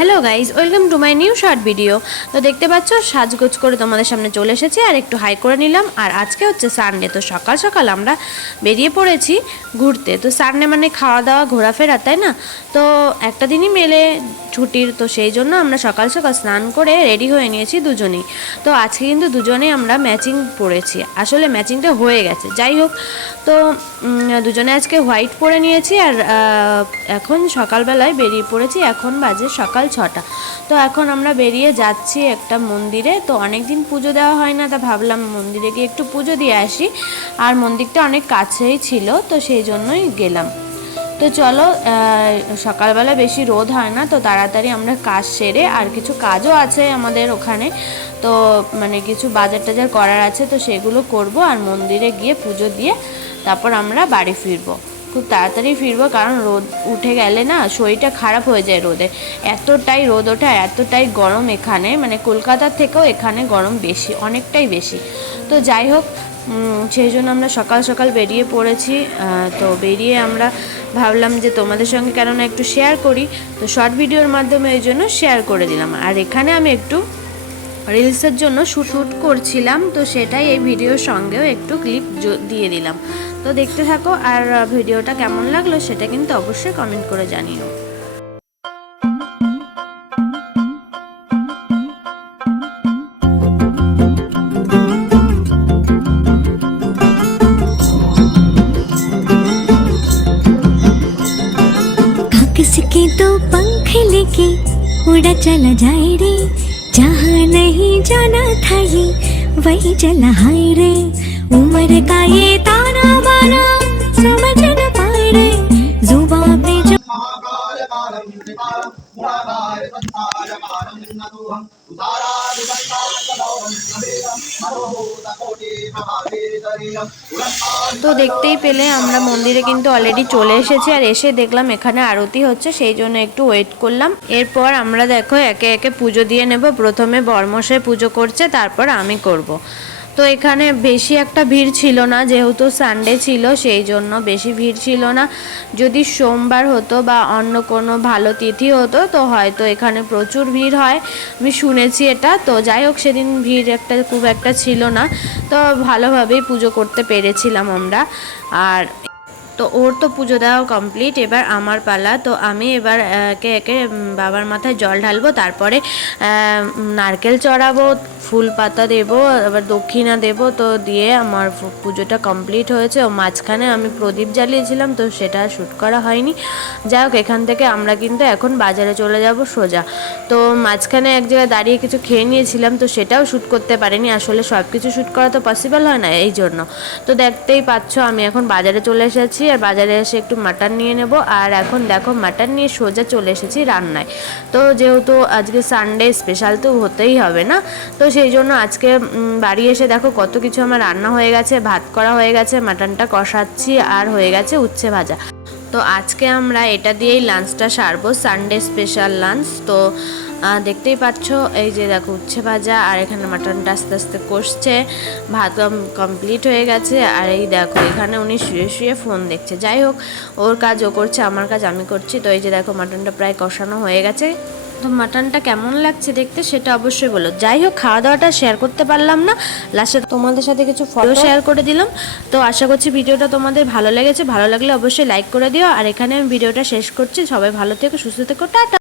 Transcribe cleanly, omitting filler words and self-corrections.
Hello guys, welcome to my new short video. তো দেখতে পাচ্ছ সাজগোজ করে তোমাদের সামনে চলে এসেছি আর একটু হাই করে নিলাম। আর আজকে হচ্ছে সানডে, তো সকাল সকাল আমরা বেরিয়ে পড়েছি ঘুরতে। তো সানডে মানে খাওয়া দাওয়া ঘোরাফেরা, তাই না? তো একটা দিনই মেলে ছুটির, তো সেই জন্য আমরা সকাল সকাল স্নান করে রেডি হয়ে নিয়েছি দুজনেই। তো আজকে কিন্তু দুজনেই আমরা ম্যাচিং পরেছি, আসলে ম্যাচিংটা হয়ে গেছে। যাই হোক, তো দুজনে আজকে হোয়াইট পরে নিয়েছি। আর এখন সকালবেলায় বেরিয়ে পড়েছি, এখন বাজে সকাল 6টা। তো এখন আমরা বেরিয়ে যাচ্ছি একটা মন্দিরে। তো অনেক দিন পুজো দেওয়া হয় না, তা ভাবলাম মন্দিরে গিয়ে একটু পুজো দিয়ে আসি। আর মন্দিরটা অনেক কাছেই ছিল, তো সেই জন্যই গেলাম। তো চলো, সকালবেলা বেশি রোদ হয় না, তো তাড়াতাড়ি আমরা কাজ সেরে, আর কিছু কাজও আছে আমাদের ওখানে, তো মানে কিছু বাজার টাজার করার আছে, তো সেগুলো করব। আর মন্দিরে গিয়ে পুজো দিয়ে তারপর আমরা বাড়ি ফিরবো। খুব তাড়াতাড়ি ফিরবো, কারণ রোদ উঠে গেলে না শরীরটা খারাপ হয়ে যায় রোদে। এতটাই রোদ ওঠে আর এতটাই গরম এখানে, মানে কলকাতার থেকেও এখানে গরম বেশি, অনেকটাই বেশি। তো যাই হোক, সেই জন্য আমরা সকাল সকাল বেরিয়ে পড়েছি। তো বেরিয়ে আমরা ভাবলাম যে তোমাদের সঙ্গে কেননা একটু শেয়ার করি, তো শর্ট ভিডিওর মাধ্যমে এই জন্য শেয়ার করে দিলাম। আর এখানে আমি একটু রিলসের জন্য শ্যুট করছিলাম, তো সেটাই এই ভিডিওর সঙ্গেও একটু ক্লিপ দিয়ে দিলাম। তো দেখতে থাকো, আর ভিডিওটা কেমন লাগলো সেটা কিন্তু অবশ্যই কমেন্ট করে জানিও। किसके दो पंख लेके उड़ा चला जाए रे, जहाँ नहीं जाना था ये वही चला हाय रे। उम्र का ये ताना बाना समझ न पाए रे, जुबान पे जो তো দেখতেই পেলে আমরা মন্দিরে কিন্তু অলরেডি চলে এসেছি, আর এসে দেখলাম এখানে আরতি হচ্ছে, সেই জন্য একটু ওয়েট করলাম। এরপর আমরা দেখো একে একে পুজো দিয়ে নেব। প্রথমে বরমশাই পুজো করছে, তারপর আমি করব। তো এখানে বেশি একটা ভিড় ছিল না, যেহেতু সানডে ছিল সেই জন্য বেশি ভিড় ছিল না। যদি সোমবার হতো বা অন্য কোনো ভালো তিথি হতো তো হয়তো এখানে প্রচুর ভিড় হয়, আমি শুনেছি এটা। তো যাই হোক, সেদিন ভিড় খুব একটা ছিল না, তো ভালোভাবেই পুজো করতে পেরেছিলাম আমরা। আর তো ওর তো পুজো দেওয়া কমপ্লিট, এবার আমার পালা। তো আমি এবার একে একে বাবার মাথায় জল ঢালবো, তারপরে নারকেল চড়াবো, ফুল পাতা দেবো, আবার দক্ষিণা দেবো। তো দিয়ে আমার পুজোটা কমপ্লিট হয়েছে। ও মাঝখানে আমি প্রদীপ জ্বালিয়েছিলাম, তো সেটা শ্যুট করা হয়নি। যাই হোক, এখান থেকে আমরা কিন্তু এখন বাজারে চলে যাব সোজা। তো মাঝখানে এক জায়গায় দাঁড়িয়ে কিছু খেয়ে নিয়েছিলাম, তো সেটাও শ্যুট করতে পারিনি। আসলে সব কিছু শ্যুট করা তো পসিবল হয় না, এই জন্য। তো দেখতেই পাচ্ছ আমি এখন বাজারে চলে এসেছি, আর বাজারে এসে একটু মাটন নিয়ে নেব। আর এখন দেখো মাটন নিয়ে সোজা চলে এসেছি রান্নায়। তো যেহেতু আজকে সানডে স্পেশাল তো হতেই হবে না, তো সেই জন্য আজকে বাড়ি এসে দেখো কত কিছু আমার রান্না হয়ে গেছে। ভাত করা হয়ে গেছে, মাটনটা কষাচ্ছি, আর হয়ে গেছে উচ্ছে ভাজা। তো আজকে আমরা এটা দিয়েই লাঞ্চটা সারবো, সানডে স্পেশাল লাঞ্চ। তো দেখতেই পাচ্ছ এই যে দেখো উচ্ছে ভাজা, আর এখানে মাটনটা আস্তে আস্তে কষছে। ভাত কমপ্লিট হয়ে গেছে, আর এই দেখো এখানে উনি শুয়ে শুয়ে ফোন দেখছে। যাই হোক, ওর কাজ ও করছে, আমার কাজ আমি করছি। তো এই যে দেখো মাটনটা প্রায় কষানো হয়ে গেছে। তো মাটনটা কেমন লাগছে দেখতে সেটা অবশ্যই বলো। যাই হোক, খাওয়া দাওয়াটা শেয়ার করতে পারলাম না, লাস্টে তোমাদের সাথে কিছু ফটো শেয়ার করে দিলাম। তো আশা করছি ভিডিওটা তোমাদের ভালো লেগেছে। ভালো লাগলে অবশ্যই লাইক করে দিও। আর এখানে আমি ভিডিওটা শেষ করছি। সবাই ভালো থেকো, সুস্থ থেকো, টাটা।